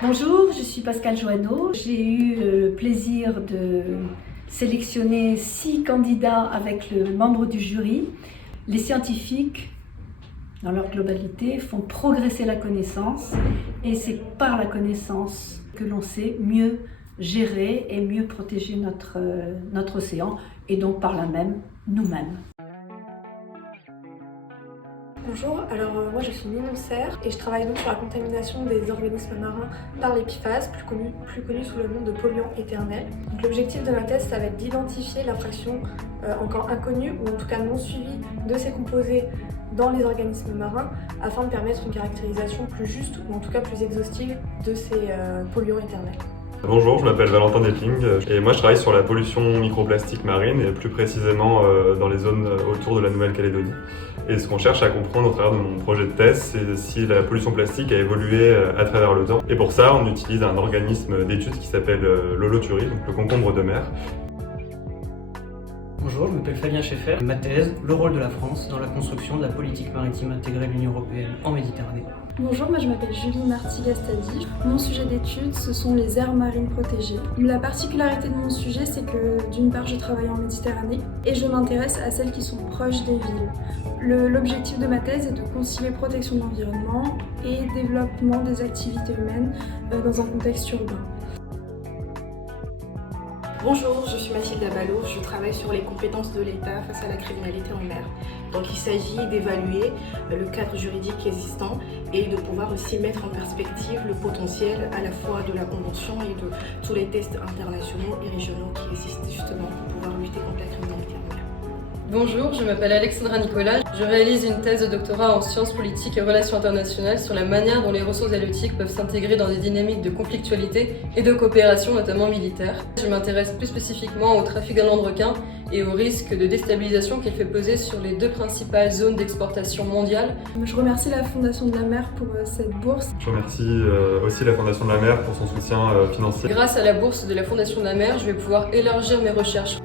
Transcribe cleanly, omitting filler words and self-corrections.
Bonjour, je suis Pascale Joanneau. J'ai eu le plaisir de sélectionner 6 candidats avec le membre du jury. Les scientifiques, dans leur globalité, font progresser la connaissance et c'est par la connaissance que l'on sait mieux gérer et mieux protéger notre océan et donc par là même nous-mêmes. Bonjour, alors moi je suis Ninon Serre et je travaille donc sur la contamination des organismes marins par les PFAS, plus connu sous le nom de polluants éternels. Donc, l'objectif de ma thèse, ça va être d'identifier la fraction encore inconnue ou en tout cas non suivie de ces composés dans les organismes marins afin de permettre une caractérisation plus juste ou en tout cas plus exhaustive de ces polluants éternels. Bonjour, je m'appelle Valentin Deping et moi je travaille sur la pollution microplastique marine et plus précisément dans les zones autour de la Nouvelle-Calédonie. Et ce qu'on cherche à comprendre au travers de mon projet de thèse, c'est si la pollution plastique a évolué à travers le temps. Et pour ça, on utilise un organisme d'études qui s'appelle l'holothurie, donc le concombre de mer. Bonjour, je m'appelle Fabien Schaeffer. Ma thèse, le rôle de la France dans la construction de la politique maritime intégrée de l'Union européenne en Méditerranée. Bonjour, moi je m'appelle Julie Marty-Gastadi. Mon sujet d'étude, ce sont les aires marines protégées. La particularité de mon sujet, c'est que d'une part, je travaille en Méditerranée et je m'intéresse à celles qui sont proches des villes. L'objectif de ma thèse est de concilier protection de l'environnement et développement des activités humaines dans un contexte urbain. Bonjour, je suis Mathilde Abalo, je travaille sur les compétences de l'État face à la criminalité en mer. Donc il s'agit d'évaluer le cadre juridique existant et de pouvoir aussi mettre en perspective le potentiel à la fois de la Convention et de tous les tests internationaux et régionaux qui existent justement pour pouvoir lutter contre la criminalité en mer. Bonjour, je m'appelle Alexandra Nicolas. Je réalise une thèse de doctorat en sciences politiques et relations internationales sur la manière dont les ressources halieutiques peuvent s'intégrer dans des dynamiques de conflictualité et de coopération, notamment militaire. Je m'intéresse plus spécifiquement au trafic d'un de requins et au risque de déstabilisation qu'il fait peser sur les 2 principales zones d'exportation mondiales. Je remercie la Fondation de la Mer pour cette bourse. Je remercie aussi la Fondation de la mer pour son soutien financier. Grâce à la bourse de la Fondation de la Mer, je vais pouvoir élargir mes recherches.